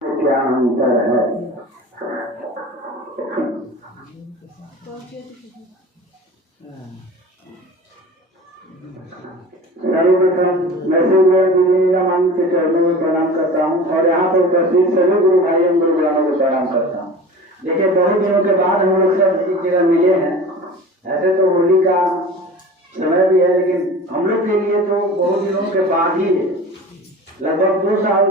क्या अंतर है? सर्वप्रथम मैं मांग के चरणों में प्रणाम करता हूँ और यहाँ पर उपस्थित सभी गुरु भाइयों गुरु गुलामों को प्रणाम करता हूँ। देखिए, बहुत दिनों के बाद हम लोग सब एक जगह मिले हैं। ऐसे तो होली का समय भी है, लेकिन हम लोग के लिए तो बहुत दिनों के बाद ही लगभग 2 साल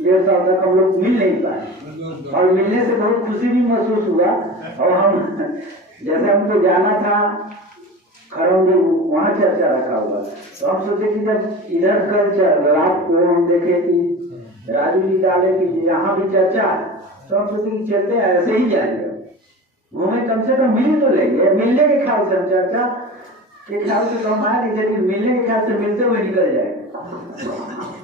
1.5 साल तक हम लोग मिल नहीं पाए और मिलने से बहुत खुशी भी महसूस हुआ। और हम जैसे हमको जाना था खरौंडी, वहाँ चर्चा रखा हुआ, तो हम सोचे कि जब इधर कल रात को हम देखे कि राजू जी डाले कि यहाँ भी चर्चा है, तो हम सोचे कि चलते ऐसे ही जाएंगे, घूमे, कम से कम मिल तो लेंगे। मिलने के ख्याल से हम चर्चा के ख्याल से तो हम आए नहीं, लेकिन मिलने के ख्याल से मिलते हुए निकल जाएंगे।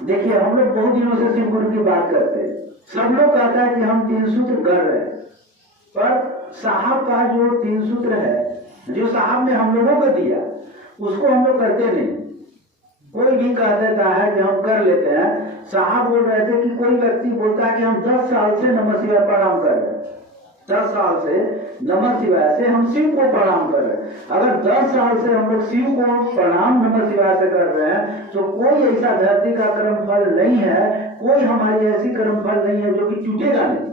देखिए, हम लोग बहुत दिनों से शिव गुरु की बात करते हैं। सब लोग कहता है कि हम 3 सूत्र कर रहे हैं, पर साहब का जो 3 सूत्र है, जो साहब ने हम लोगों को दिया, उसको हम लोग करते नहीं। कोई भी कह देता है कि हम कर लेते हैं। साहब बोल रहे थे कि कोई व्यक्ति बोलता है कि हम 10 साल से नमः शिवाय प्रणाम कर रहे हैं, 10 साल से नमः शिवाय से हम शिव को प्रणाम कर रहे हैं। अगर 10 साल से हम लोग शिव को प्रणाम नमः शिवाय से कर रहे हैं, तो कोई ऐसा धरती का कर्म फल नहीं है, कोई हमारी ऐसी कर्म फल नहीं है जो कि टूटेगा नहीं।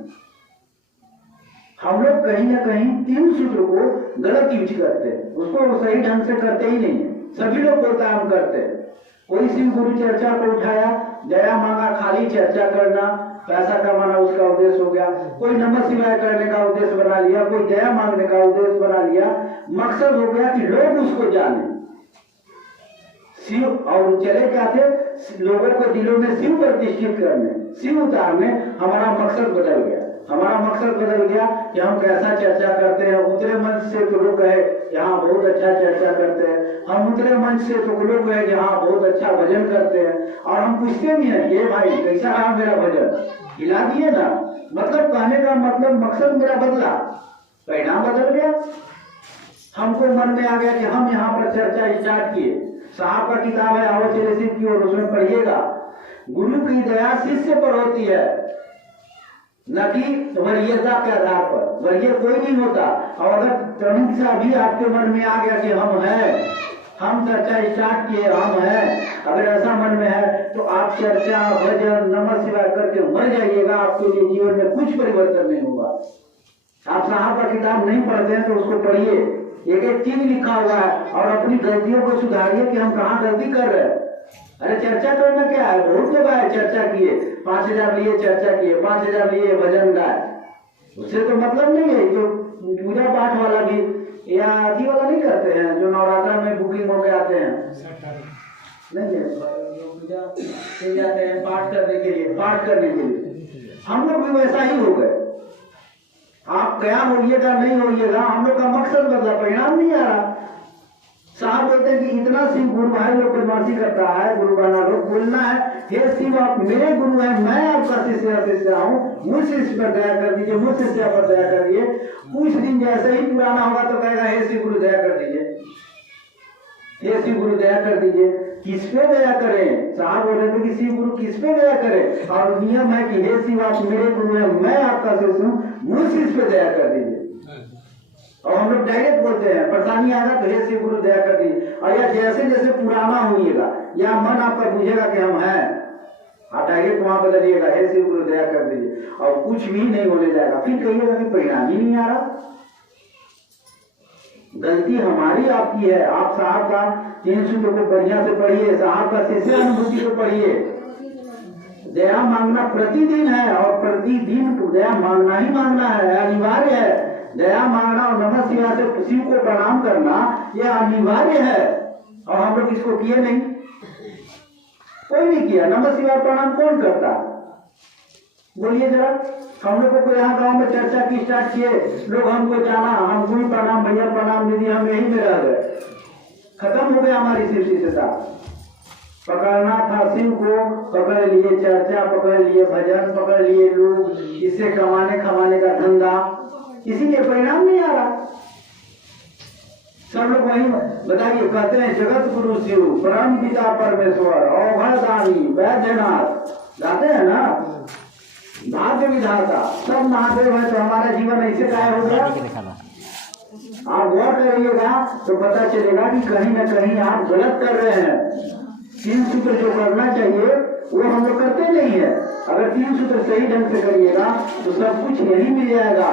हम लोग कहीं ना कहीं 3 सूत्र को गलत यूज करते हैं, उसको सही ढंग से करते ही नहीं है। सभी लोग बोलता है हम करते हैं। कोई शिव गुरु चर्चा को उठाया, दया मांगा, खाली चर्चा करना, पैसा कमाना उसका उद्देश्य हो गया। कोई नमः शिवाय करने का उद्देश्य बना लिया, कोई दया मांगने का उद्देश्य बना लिया। मकसद हो गया कि लोग उसको जाने शिव, और चले क्या थे, लोगों को दिलों में शिव प्रतिष्ठित करने, शिव उतारने। हमारा मकसद बदल गया। हमारा मकसद बदल गया कि हम कैसा चर्चा करते हैं। उतरे मंच से तो लोग कहे यहाँ बहुत अच्छा चर्चा करते हैं, हम उतरे मंच से तो लोग कहे यहाँ बहुत अच्छा भजन करते हैं, और हम पूछते भी हैं, ये भाई कैसा रहा मेरा भजन, हिला दिए ना। मतलब कहने का मतलब मकसद मेरा बदला, परिणाम बदल गया। हमको मन में आ गया कि हम यहाँ पर चर्चा स्टार्ट किए। साहब का किताब है आओ चले शिव की ओर, उसमें पढ़िएगा। गुरु की दया शिष्य पर होती है, न कि वरीयता के आधार पर। वरीय कोई नहीं होता। और अगर तनिक सा भी आपके मन में आ गया कि हम हैं, हम चर्चा स्टार्ट किए, हम हैं, अगर ऐसा मन में है, तो आप चर्चा भजन नमः शिवाय करके मर जाइएगा। आपके लिए जीवन में कुछ परिवर्तन नहीं होगा। आप साहब का किताब नहीं पढ़ते हैं तो उसको पढ़िए, एक एक चीज लिखा हुआ है, और अपनी गलतियों को सुधारिए कि हम कहाँ गलती कर रहे हैं। अरे चर्चा करना क्या है, बहुत लोग आए चर्चा किए, 5000 लिए चर्चा किए, 5000 लिए भजन गाए, उससे तो मतलब नहीं है। तो पूजा पाठ वाला भी या आदि वाला नहीं करते हैं, जो नवरात्र में बुकिंग होके आते हैं, नहीं है, पूजा से जाते हैं पाठ करने के लिए, पाठ करने के लिए। हम लोग भी वैसा ही हो गए। आप क्या होइएगा नहीं होइएगा, हम लोग का मकसद बदला, परिणाम नहीं आ रहा। साहब बोलते हैं कि इतना शिव गुरु भाई लोग बदमाशी करता है, गुरु बना लोग बोलना है, हे शिव आप मेरे गुरु हैं, मैं आपका शिष्य हूँ, मुझ शिष्य पर दया कर दीजिए, मुझ शिष्य पर दया करिए। कुछ दिन जैसे ही पुराना होगा तो कहेगा हे शिव गुरु दया कर दीजिए, हे शिव गुरु दया कर दीजिए। किस पे दया करें? साहब बोल रहे थे कि शिव गुरु किस पे दया करें, और नियम है कि हे शिव आप मेरे गुरु हैं, मैं आपका शिष्य हूँ, मुझ शिष्य पे दया कर दीजिए। और हम लोग डायरेक्ट बोलते हैं, परेशानी आएगा तो हे शिव गुरु दया कर दीजिए। और या जैसे जैसे पुराना होइएगा या मन आपका बुझेगा कि हम हैं, आप डायरेक्ट वहां बदलिएगा, हे शिव गुरु दया कर दीजिए, और कुछ भी नहीं होने जाएगा। फिर कहिएगा कि परिणाम ही नहीं आ रहा। गलती हमारी आपकी है। आप साहब का 3 सूत्र को बढ़िया से पढ़िए, साहब का शिष्य अनुभूति को पढ़िए। दया मांगना प्रतिदिन है, और प्रतिदिन दया मांगना ही मांगना है, अनिवार्य है। दया मांगना और नमः शिवाय से शिव को प्रणाम करना यह अनिवार्य है, और हम लोग इसको किए नहीं, कोई नहीं किया। नमः शिवाय प्रणाम कौन करता, बोलिए जरा। हम लोगों को यहाँ गांव में चर्चा की स्टार्ट किए, लोग हमको जाना, हम गुरु प्रणाम, भैया प्रणाम दीदी, हम यही में रह गए, खत्म हो गया हमारी शिव शिष्यता। पकड़ना था शिव को, पकड़ लिए चर्चा, पकड़ लिए भजन, पकड़ लिए लोग, इससे कमाने खमाने का धंधा, इसीलिए परिणाम नहीं आ रहा। सब लोग वही बताइए, कहते हैं जगत गुरु शिव, परम पिता परमेश्वर, अवघड़दानी वैद्यनाथ, गाते हैं ना। भाग्य विधाता सब महादेव है, तो हमारा जीवन ऐसे काय होगा। आप गौर करिएगा तो पता चलेगा कि कहीं ना कहीं आप गलत कर रहे हैं। 3 सूत्र जो करना चाहिए वो हम लोग करते नहीं है। अगर 3 सूत्र सही ढंग से करिएगा तो सब कुछ यही मिल जाएगा।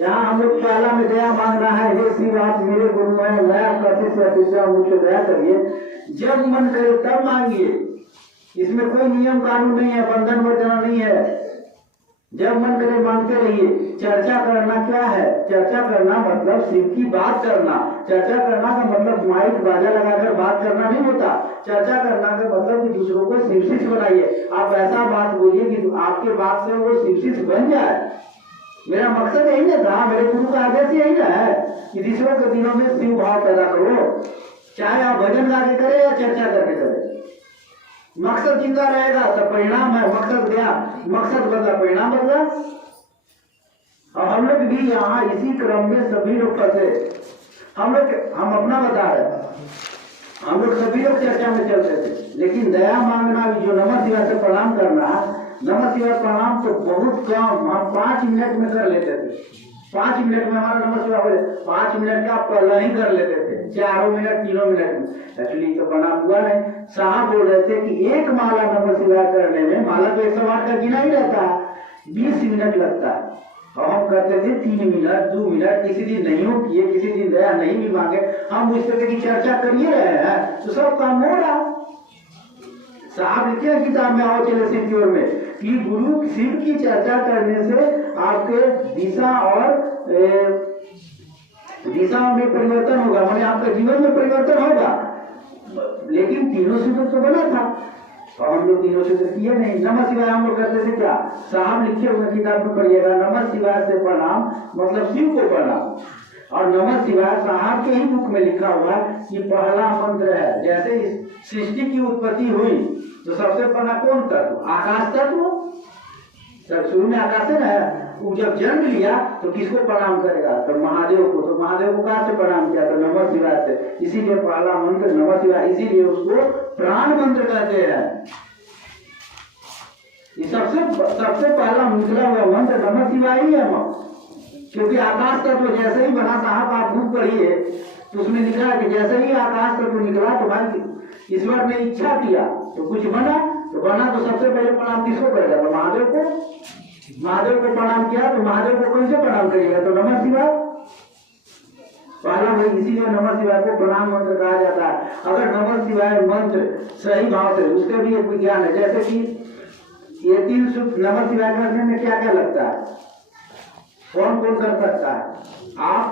यहाँ हम लोग पहला में दया मांगना है, हे शिव आप मेरे गुरु हैं, मैं आपका शिष्य अतिशय मुझे दया करिए। जब मन करे तब मांगिए, इसमें कोई नियम कानून नहीं है, बंधन बंधना नहीं है। जब मन करे मांगते रहिए। चर्चा करना क्या है? चर्चा करना मतलब शिव की बात करना। चर्चा करना का मतलब माइक बाजा लगाकर बात करना नहीं होता। चर्चा करना का मतलब कि दूसरों को शिव शिष्य बनाइए। आप ऐसा बात बोलिए कि आपके बात से वो शिव शिष्य बन जाए। मेरा मकसद यही ना था, मेरे गुरु का आदेश यही ना है कि दूसरों के दिनों में शिव भाव पैदा करो, चाहे आप भजन गा के करें या चर्चा करके करें। मकसद जिंदा रहेगा तो परिणाम है। मकसद गया, मकसद बदला, परिणाम बदला। और हम लोग भी यहाँ इसी क्रम में सभी लोग फंसे। हम अपना बता रहे, हम लोग सभी लोग चर्चा में चलते थे, लेकिन दया मांगना भी जो नमः शिवाय से प्रणाम करना, नमः शिवाय प्रणाम तो बहुत कम, हम 5 मिनट में कर लेते थे। 5 मिनट में हमारा नमः शिवाय 5 मिनट का पहले ही कर लेते थे, 4 मिनट 3 मिनट में। एक्चुअली तो प्रणाम हुआ नहीं। साहब बोल रहे थे कि एक माला नमः शिवाय करने में, माला तो 108 का गिना ही रहता है, 20 मिनट लगता है। और हम करते थे 3 मिनट 2 मिनट। किसी दिन नहीं हो किए, किसी दिन दया नहीं भी मांगे, हम पूछते थे कि चर्चा करिए रहे हैं तो सब काम हो रहा। साहब लिखे किताब में आओ चले शिव की ओर में कि गुरु शिव की चर्चा करने से आपके दिशा में परिवर्तन होगा, माने आपके जीवन में परिवर्तन होगा। लेकिन तीनों सूत्र तो बना था और हम लोग तीनों सूत्र किए नहीं। नमः शिवाय हम लोग करते थे क्या? साहब लिखे हुए किताब में पढ़िएगा, नमः शिवाय से प्रणाम मतलब शिव को प्रणाम। और नमः शिवाय साहब के ही बुक में लिखा हुआ कि पहला मंत्र है। जैसे सृष्टि की उत्पत्ति हुई तो सबसे पहला कौन तत्व? आकाश तत्व। सब शुरू में आकाश है ना, वो जब जन्म लिया तो किसको प्रणाम करेगा? तो महादेव को। तो महादेव को कहाँ से प्रणाम किया? तो नमः शिवाय से। इसीलिए पहला मंत्र नमः शिवाय, इसीलिए उसको प्राण मंत्र कहते हैं। ये सबसे पहला निकला हुआ मंत्र नमः शिवाय ही है। क्योंकि आकाश तत्व तो जैसे ही बना, साहब आप बुक पढ़िए तो उसमें लिखा कि जैसे ही आकाश तत्व निकला तो भाई ईश्वर ने इच्छा किया तो कुछ बना। तो बना तो सबसे पहले प्रणाम किसको करेगा? तो महादेव को। महादेव को प्रणाम किया तो महादेव को कैसे प्रणाम करिएगा? तो नमः शिवाय पहला भाई। इसीलिए नमः शिवाय को प्रणाम मंत्र कहा जाता है। अगर नमः शिवाय मंत्र सही भाव से, उसके भी एक विज्ञान है। जैसे कि ये 3 सूत्र नमः शिवाय करने में क्या क्या लगता है, कौन कौन कर सकता है? आप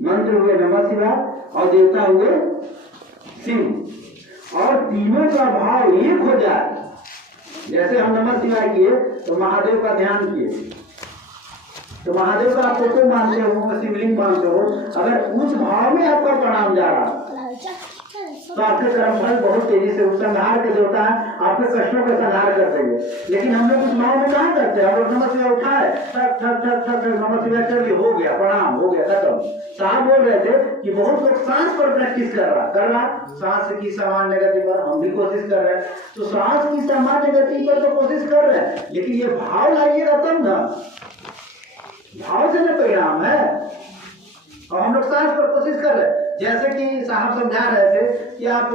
मंत्र हुए नमः शिवाय और देवता हुए शिव, और तीनों का भाव एक हो जाए। जैसे हम नमः शिवाय किए तो महादेव का ध्यान किए, तो महादेव का आप फोटो मानते हो, शिवलिंग मानते हो, अगर उस भाव में आपका प्रणाम जा रहा तो आपके कर्मफल बहुत तेजी से, संहार के देवता है, आपके कष्टों का संहार कर देंगे। लेकिन हम लोग उस भाव में कहाँ करते हैं? हम लोग नमः शिवाय उठाए, ठक ठक ठक ठक नमः शिवाय कर लिए, हो गया प्रणाम, हो गया खत्म। साहब बोल रहे थे कि बहुत लोग सांस पर प्रैक्टिस कर रहा सांस की सामान्य गति पर हम भी कोशिश कर रहे हैं। तो सांस की सामान्य गति पर तो कोशिश कर रहे हैं, लेकिन ये भाव लाइएगा तब ना, भाव से न परिणाम है। और हम लोग सांस पर कोशिश कर रहे हैं। जैसे कि साहब समझा रहे थे कि आप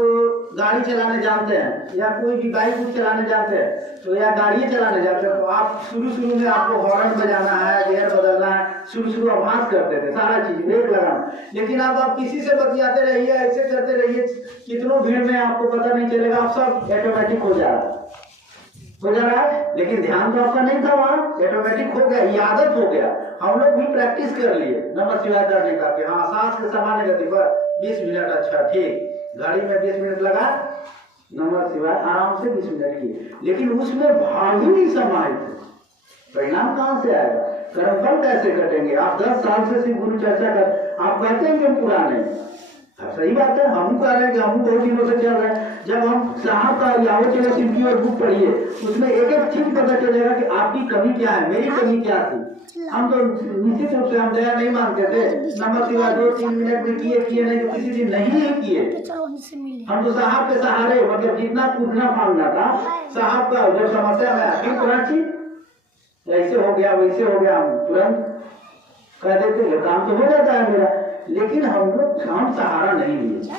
गाड़ी चलाने जानते हैं या कोई भी बाइक चलाने जानते हैं तो, या गाड़ी चलाने जानते हैं तो आप शुरू में आपको हॉर्न बजाना है, गियर बदलना है, शुरू आभास करते थे सारा चीज, ब्रेक लगाना। लेकिन अब आप किसी से बतियाते रहिए, ऐसे करते रहिए, कितनों भीड़ में आपको पता नहीं चलेगा, आप सब ऑटोमेटिक हो जा रहा है। लेकिन ध्यान तो आपका नहीं था वहां, ऑटोमेटिक हो गया, ये आदत हो गया। हम लोग भी प्रैक्टिस कर लिए नमः शिवाय करने का कि हाँ सांस के सामान्य गति पर 20 मिनट, अच्छा ठीक, गाड़ी में 20 मिनट लगा, नमः शिवाय आराम से 20 मिनट किए। लेकिन उसमें भाव ही नहीं समाहित, परिणाम कहाँ से आएगा? कर्मफल कैसे कटेंगे? आप 10 साल से शिव गुरु चर्चा कर, आप कहते हैं कि हम पुराने, सही बात है, हम कह रहे हैं कि हम बहुत दिनों से चल रहे हैं। जब हम साहब का यावो चले शिव की और बुक पढ़िए, उसमें एक एक चीज पता चलेगा कि आपकी कमी क्या है, मेरी कमी क्या थी। हम तो निश्चित रूप से हम दया नहीं मानते थे, नमः शिवाय 2-3 मिनट में किए नहीं तो किसी दिन नहीं किए। हम तो साहब के सहारे, मतलब जितना पूछना मांगना था साहब का, जो समस्या में आखिर कराची ऐसे हो गया वैसे हो गया, हम तुरंत कह देते हैं काम तो हो जाता है मेरा। लेकिन हम सहारा नहीं लिए।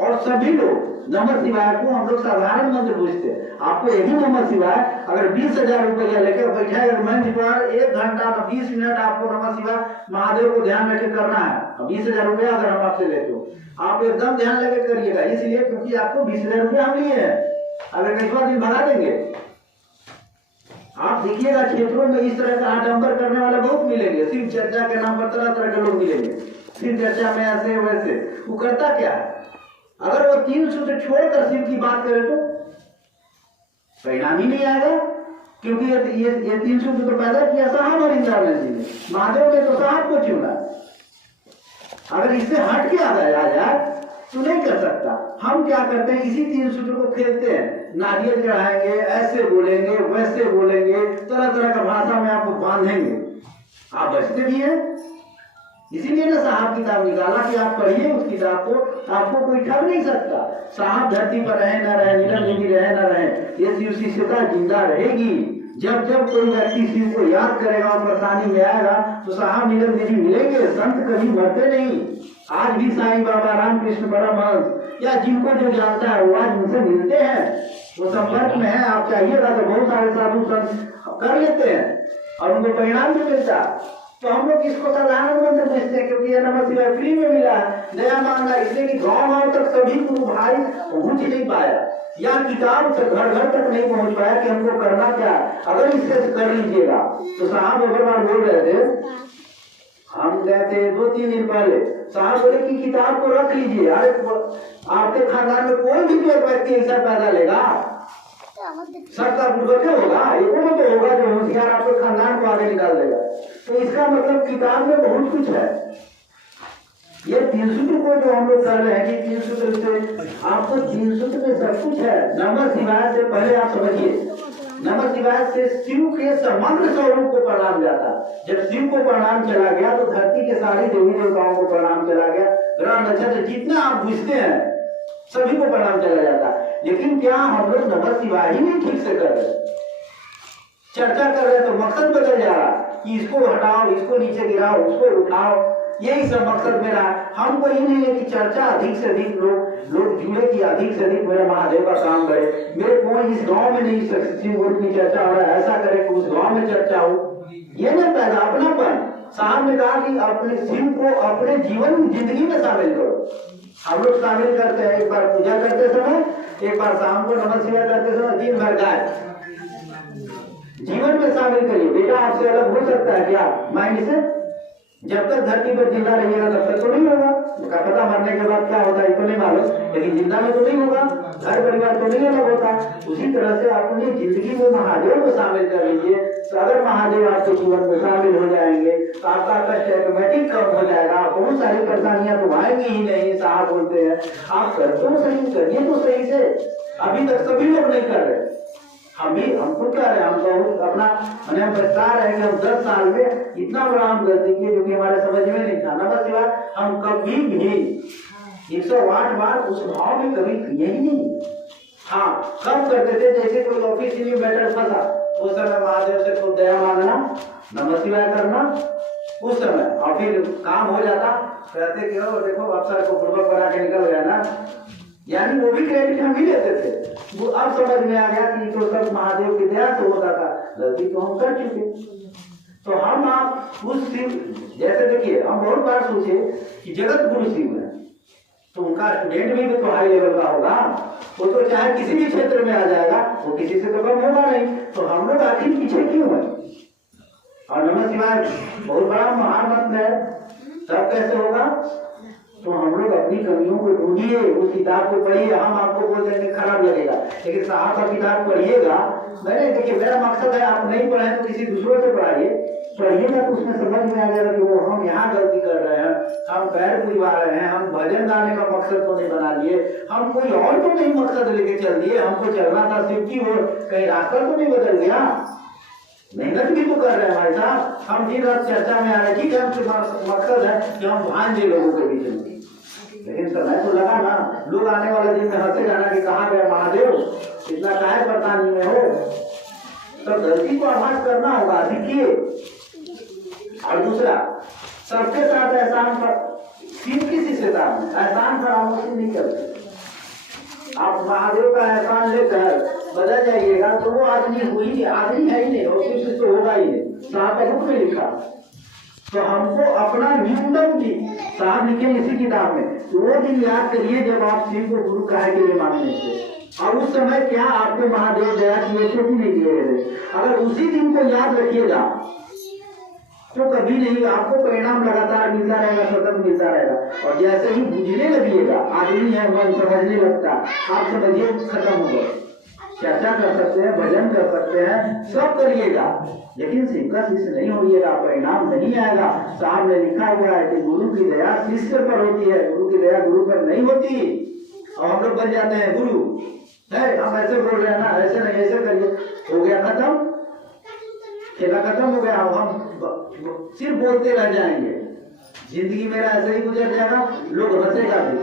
और सभी लोग नमः शिवाय को हम लोग साधारण मंत्र पूछते हैं। आपको यही नमः शिवाय अगर 20,000 रुपया लेकर बैठे अगर मंच पर 1 घंटा 20 मिनट आपको नमः शिवाय महादेव को ध्यान रखे करना है, 20,000 रुपया अगर हम आपसे लेते हो, आप एकदम ध्यान लगे करिएगा। इसलिए क्योंकि आपको 20,000 रुपया हम लिए हैं, अगर कई दिन भगा देंगे। आप देखिएगा क्षेत्रों में इस तरह का आडंबर करने वाले बहुत मिलेंगे, सिर्फ चर्चा के नाम पर तरह तरह के लोग मिलेंगे, सिर्फ चर्चा में ऐसे वैसे। वो करता क्या है, अगर वो 3 सूत्र छोड़कर शिव की बात करे तो परिणाम ही नहीं आएगा। क्योंकि ये 3 सूत्र तो पैदा किया साहब और इंद्रावन जी ने, महादेव ने तो साहब को चुना। अगर इससे हट के आ जाए तो नहीं कर सकता। हम क्या करते हैं, इसी 3 सूत्र को खेलते हैं, नारियल चढ़ाएंगे, ऐसे बोलेंगे वैसे बोलेंगे, तरह तरह का भाषा में आपको बांधेंगे, आप बचते भी हैं। इसीलिए ना साहब किताब निकाला कि आप पढ़िए उस किताब को, आपको कोई ठग नहीं सकता। साहब धरती पर रहे न रहे, नीलम निधि रहे न रहे, ये शिव शिष्यता जिंदा रहेगी। जब जब कोई व्यक्ति शिव को याद करेगा और परेशानी में आएगा तो साहब नीलम निधि मिलेंगे। संत कभी मरते नहीं। आज भी साईं बाबा, रामकृष्ण परमहंस या जिनको जो जानता है वो आज उनसे मिलते हैं, वो संपर्क में है। आप चाहिएगा तो बहुत सारे साधु संत कर लेते हैं और उनको परिणाम भी मिलता है। तो हम लोग इसको साधारण मंत्र पूछते हैं क्योंकि ये नमः शिवाय फ्री में मिला है। नया मांगना इसलिए कि गांव तक सभी गुरु भाई पहुंच नहीं पाया, या किताब से घर घर तक नहीं पहुंच पाया कि हमको करना क्या है। अगर इससे कर लीजिएगा तो साहब अग्रवाल बोल रहे थे, हम गए थे 2-3 दिन पहले, साहब बोले कि किताब को रख लीजिए। अरे आपके खानदान में कोई भी व्यक्ति ऐसा पैदा लेगा, सबका बुढ़ होगा, एक तो होगा जो होशियार आपके खानदान को आगे निकाल देगा। तो इसका मतलब किताब में बहुत कुछ है। ये 3 सूत्र को जो हम लोग कर रहे हैं कि 3 सूत्र से आपको 3 सूत्र में सब कुछ है। नमः शिवाय से पहले आप समझिए, नमः शिवाय से शिव के समग्र स्वरूप को प्रणाम जाता। जब शिव को प्रणाम चला गया तो धरती के सारी देवी देवताओं को प्रणाम चला गया, ग्रह नक्षत्र जितना आप बुझते हैं सभी को प्रणाम चला जाता। लेकिन क्या हम लोग नमः शिवाय ही नहीं ठीक से कर रहे, चर्चा कर रहे तो मकसद बदल जा रहा कि इसको हटाओ, इसको नीचे गिराओ, उसको उठाओ, यही सब मकसद मेरा है। हमको ये नहीं है कि चर्चा अधिक से अधिक लोग जुड़े, कि अधिक से अधिक मेरा महादेव का काम करे। मेरे कोई इस गांव में नहीं शिव गुरु की चर्चा हो रहा है, ऐसा करे कि उस गांव में चर्चा हो, ये नहीं पैदा अपनापन। साहब ने कहा कि अपने शिव को अपने जीवन जिंदगी में शामिल करो। हम लोग शामिल करते हैं, एक बार पूजा करते समय, एक बार शाम को नमः शिवाय करते समय, दिन भर गाय जीवन में शामिल करिए। बेटा आपसे अलग हो सकता है क्या माइंड से? जब तक धरती पर जिंदा रहिएगा तब तक तो नहीं होगा। क्या पता मरने के बाद क्या होता है तो नहीं मालूम, लेकिन जिंदा में तो नहीं होगा, घर परिवार तो नहीं अलग होता। उसी तरह से अपनी जिंदगी में महादेव को शामिल कर लीजिए। तो अगर महादेव आपके जीवन में शामिल हो जाएंगे तो आपका कष्ट ऑटोमेटिक कम हो जाएगा, बहुत सारी परेशानियां तो आएंगी ही नहीं। साहब बोलते हैं आप कर तो सही, करिए तो सही से। अभी तक सभी लोग नहीं कर रहे, हम खुद कर रहे हैं। हम बहुत अपना हम बता रहे हैं कि हम 10 साल में इतना बड़ा हम गलती किए जो कि हमारे समझ में नहीं था। नमः शिवाय हम कभी भी 108 बार उस भाव में कभी किए ही नहीं। हाँ, कब करते थे, जैसे कोई ऑफिस में मैटर फंसा उस समय महादेव से खुद दया मांगना, नमः शिवाय करना उस समय, और फिर काम हो जाता। कहते कि देखो अफसर को पूर्वक बना के निकल गया ना, यानी वो भी क्रेडिट हम ही लेते थे। वो अब समझ में आ गया कि तो सब महादेव की दया से होता था, गलती तो हम कर चुके। तो हम आप उस शिव, जैसे देखिए हम बहुत बार सोचे कि जगत गुरु शिव है तो उनका स्टूडेंट भी तो हाई लेवल का होगा, वो तो चाहे किसी भी क्षेत्र में आ जाएगा, वो किसी से तो कम होगा नहीं। तो हम लोग आखिर पीछे क्यों है? और नमः शिवाय बहुत बड़ा महान मंत्र है, तब कैसे होगा? तो हम लोग अपनी कमियों को ढूंढिए, उस किताब को पढ़िए। हम आपको बोल देंगे खराब लगेगा, लेकिन साहब का किताब पढ़िएगा। मैंने देखिए मेरा मकसद है आप नहीं पढ़े तो किसी दूसरों से पढ़िएगा तो उसमें समझ में आ जाएगा कि वो हम यहाँ गलती कर रहे हैं, हम पैर पुरवा रहे हैं, हम भजन गाने का मकसद तो नहीं बना लिए, हम कोई और तो नहीं मकसद लेके चल दिए। हमको चलना था शिव की ओर, कहीं रास्ता तो नहीं बदल गया। मेहनत भी तो कर रहे हैं भाई साहब, हम दिन रात चर्चा में आ रहे। ठीक है, हमसे मकसद है कि हम भान दे लोगों के बीच में, लेकिन समय तो लगा ना। लोग आने वाले दिन में हंसे जाना कि कहाँ गए महादेव, इतना काहे परेशानी में हो। तो गलती को आभास करना होगा, देखिए। और दूसरा, सबके साथ एहसान पर किसी से काम एहसान फरामोशी नहीं करते। आप महादेव का एहसान लेकर बदल जाइएगा तो वो आदमी आदमी है ही नहीं, और कुछ तो होगा ही नहीं। साहब का बुक में लिखा, तो हमको अपना न्यूनतम की साहब लिखे इसी किताब में, तो वो दिन याद करिए जब आप शिव को गुरु कहे के लिए मानने थे, और उस समय क्या आपको महादेव दया किए थे कि नहीं किए थे। अगर उसी दिन को याद रखिएगा तो कभी नहीं, आपको परिणाम लगातार मिलता रहेगा, सतत मिलता रहेगा। और जैसे ही बुझने लगिएगा, आदमी है मन समझने लगता, आप समझिए खत्म हो गए। चर्चा कर सकते हैं, भजन कर सकते हैं, सब करिएगा, लेकिन शिव का शिष्य नहीं होइएगा, परिणाम नहीं आएगा। साहब ने लिखा हुआ है कि गुरु की दया शिष्य पर होती है, गुरु की दया गुरु पर नहीं होती। और हम लोग बन जाते हैं गुरु है, हम ऐसे बोल रहे हैं ना, ऐसे नहीं, ऐसे करिए, हो गया खत्म, खेला खत्म हो गया। हम सिर्फ बोलते रह जाएंगे, जिंदगी मेरा ऐसे ही गुजर जाएगा, लोग हंसेगा भी।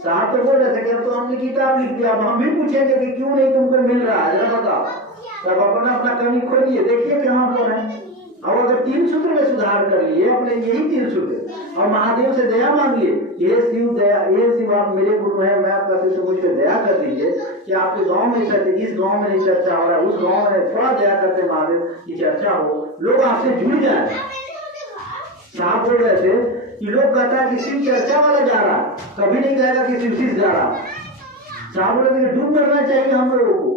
साहब तो बोल रहे थे कि अब तो हमने किताब लिख दिया, अब हम भी पूछेंगे कि क्यों नहीं तुमको मिल रहा है, जरा बताओ। तब अपना अपना कमी खोलिए, देखिए कहाँ पर है। और अगर 3 सूत्र में सुधार कर लिए अपने, यही 3 सूत्र, और महादेव से दया मांगिए, ये शिव दया, ये शिव आप मेरे गुरु हैं, मैं आपका शिष्य, मुझ पर दया कर दीजिए कि आपके गांव में चर्चा, इस गांव में नहीं चर्चा हो रहा, उस गांव में थोड़ा दया करते महादेव की चर्चा हो, लोग आपसे जुड़ जाए। साहब बोल रहे थे कि लोग कहता है कि शिव चर्चा वाला जा रहा, कभी नहीं कहेगा कि शिव शिष्य जा रहा। साहब बोल रहे थे डूब मरना चाहिए हम लोगों को,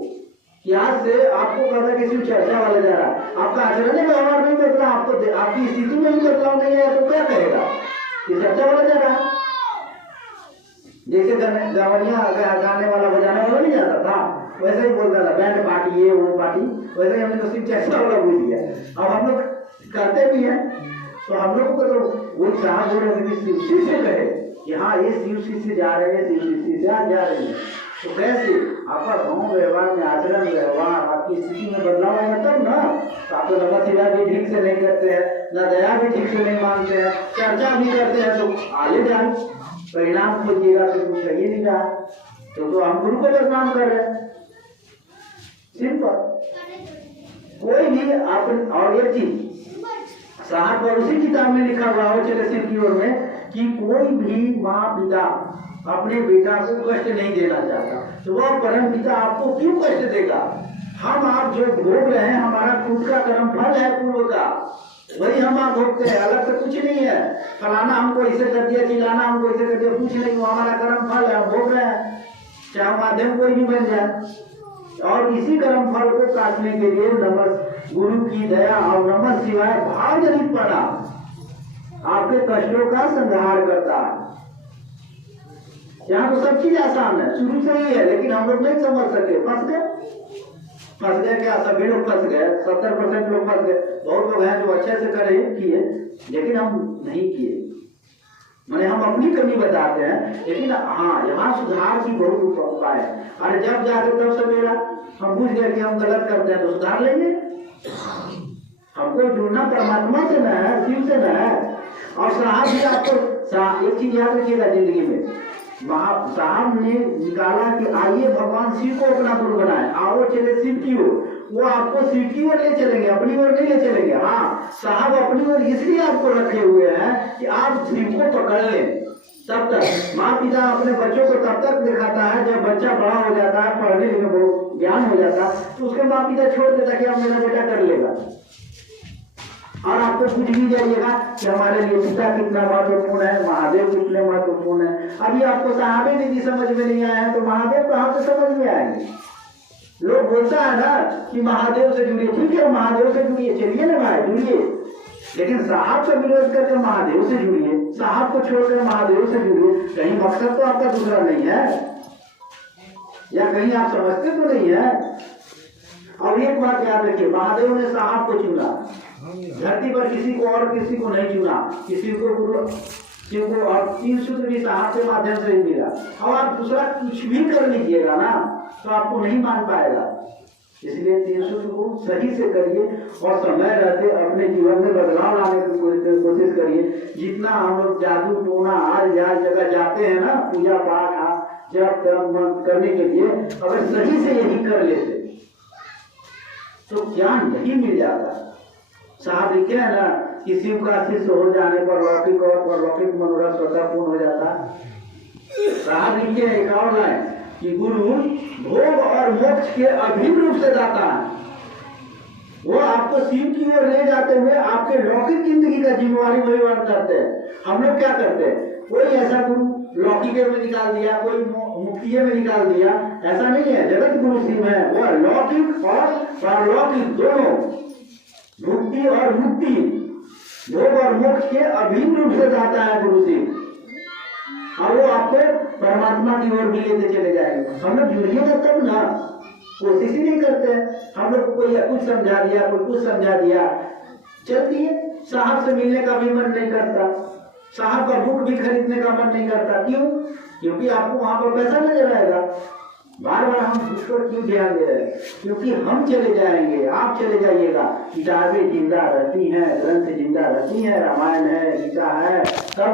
यहाँ से आपको कहता कि शिव चर्चा वाला जा रहा है, आपका आचरण व्यवहार नहीं बदला, आपको आपकी स्थिति में ही बदलाव नहीं है, तो क्या कहेगा कि चर्चा वाला जा रहा है। जैसे गवैया गाने वाला बजाने वाला नहीं जाता था, वैसे ही बोलता था बैंड पार्टी, ये वो पार्टी, वैसे ही हमने तो शिव चर्चा वाला बोल दिया। अब हम लोग करते भी हैं, तो हम लोग को तो वही साहब बोल रहे थे कि शिव शिष्य कहे कि हाँ ये शिव शिष्य जा रहे हैं, शिव शिष्य से जा रहे हैं, तो कैसे आपका गाँव व्यवहार में, आचरण व्यवहार, आपकी स्थिति में बदलाव आएगा तब ना। तो आप तो नमक शिला भी ठीक से नहीं करते हैं, न दया भी ठीक से नहीं मानते हैं, चर्चा भी करते हैं, तो आगे जाए परिणाम खोजिएगा तो कुछ है ही नहीं रहा, तो हम गुरु को बदनाम कर रहे हैं। सिंपल, कोई भी आप। और एक चीज साहब पर उसी किताब में लिखा हुआ हो, चले शिव की ओर में, कि कोई भी माँ पिता अपने बेटा को कष्ट नहीं देना चाहता, तो वह परम पिता आपको क्यों कष्ट देगा। हम आप जो भोग रहे हैं, हमारा खुद का कर्म फल है पूर्व का, वही हम आप भोगते हैं, अलग से कुछ नहीं है। फलाना हमको ऐसे कर दिया, चिल्लाना हमको ऐसे कर दिया, कुछ नहीं, वो हमारा कर्म फल है, हम भोग रहे हैं, चाहे माध्यम कोई भी बन जाए। और इसी कर्म फल को काटने के लिए गुरु की दया और नमः शिवाय भाव जनित पड़ा आपके कष्टों का संहार करता है। यहाँ तो सब चीज आसान है, शुरू से ही है, लेकिन हम लोग नहीं समझ सके, फंस गए क्या, सभी लोग फंस गए, 70% लोग फंस गए। बहुत लोग हैं जो अच्छे से करे किए, लेकिन हम नहीं किए, मैंने हम अपनी कमी बताते हैं, लेकिन हाँ यहाँ सुधार की बहुत उपाय है। अरे जब जाके तब सवेरा हम बुझ गए कि हम गलत करते हैं, तो सुधार लेंगे। हमको जुड़ना परमात्मा से न है, शिव से न है। और साहब भी आपको एक चीज याद रखिएगा जिंदगी में, साहब ने निकाला कि आइए भगवान शिव को अपना गुरु बनाए, आओ चले शिव की ओर, वो आपको शिव की ओर ले चलेंगे, अपनी ओर नहीं ले चलेंगे। हाँ, साहब अपनी ओर इसलिए आपको रखे हुए हैं कि आप शिव को पकड़ लें। तब तक माँ पिता अपने बच्चों को तब तक दिखाता है जब बच्चा बड़ा हो जाता है, पढ़ने लिखने में ज्ञान हो जाता है, तो उसके माँ पिता छोड़ देता कि अब मेरा बेटा कर लेगा। और आपको पूछ भी जाइएगा कि हमारे लिए पिता कितना महत्वपूर्ण है, महादेव कितने महत्वपूर्ण है। अभी आपको साहबे यदि समझ में नहीं आया है तो महादेव कहाँ से समझ में आएंगे। लोग बोलता है ना कि महादेव से जुड़िए, ठीक है महादेव से जुड़िए, चलिए ना भाई जुड़िए, लेकिन साहब का विरोध करके महादेव से जुड़िए, साहब को छोड़कर महादेव से जुड़िए। कहीं मकसद तो आपका दूसरा नहीं है, या कहीं आप समझते तो नहीं है। और एक बात याद रखिए, महादेव ने साहब को चुना, धरती पर किसी को और किसी को नहीं चुना, किसी को गुरु शिव को, और 3 सूत्र भी साहब के माध्यम से ही मिला। और आप दूसरा कुछ भी कर लीजिएगा ना तो आपको नहीं मान पाएगा, इसलिए 3 सूत्र को सही से करिए और समय रहते अपने जीवन में बदलाव लाने की कोशिश करिए। जितना हम लोग जादू टोना आज जगह जाते हैं ना, पूजा पाठ जब करने के लिए, अगर सही से यही कर लेते तो ज्ञान नहीं मिल जाता। साहब लिखे है ना कि शिव का शिष्य हो जाने पर लौकिक और परलौकिक मनोरथ स्वतः पूर्ण हो जाता। साहब लिखे एक और लाइन कि गुरु भोग और मोक्ष के अभिन्न रूप से दाता है। वो आपको शिव की ओर ले जाते हुए आपके लौकिक जिंदगी का जिम्मेवारी वही वहन करते हैं। हम लोग क्या करते हैं, कोई ऐसा गुरु लौकिक में निकाल दिया, कोई मुक्ति में निकाल दिया, ऐसा नहीं है। जगत गुरु शिव है, वो लौकिक और परलौकिक दोनों, भुक्ति और मुक्ति, भोग और मोक्ष के अभिन्न रूप से जाता है गुरु शिव, और वो आपको परमात्मा की ओर भी लेते चले जाएंगे। हम लोग जुड़िएगा तब ना, कोशिश ही नहीं करते। हम लोग को कोई कुछ समझा दिया, कोई कुछ समझा दिया, चल दिए। साहब से मिलने का भी मन नहीं करता, साहब का बुक भी खरीदने का मन नहीं करता। क्यों? क्योंकि आपको वहां पर पैसा नजर आएगा। बार बार हम उस पर क्यों ध्यान दे रहे हैं? क्योंकि हम चले जाएंगे, आप चले जाइएगा, किताबें जिंदा रहती हैं, ग्रंथ जिंदा रहती हैं, रामायण है, गीता है, सब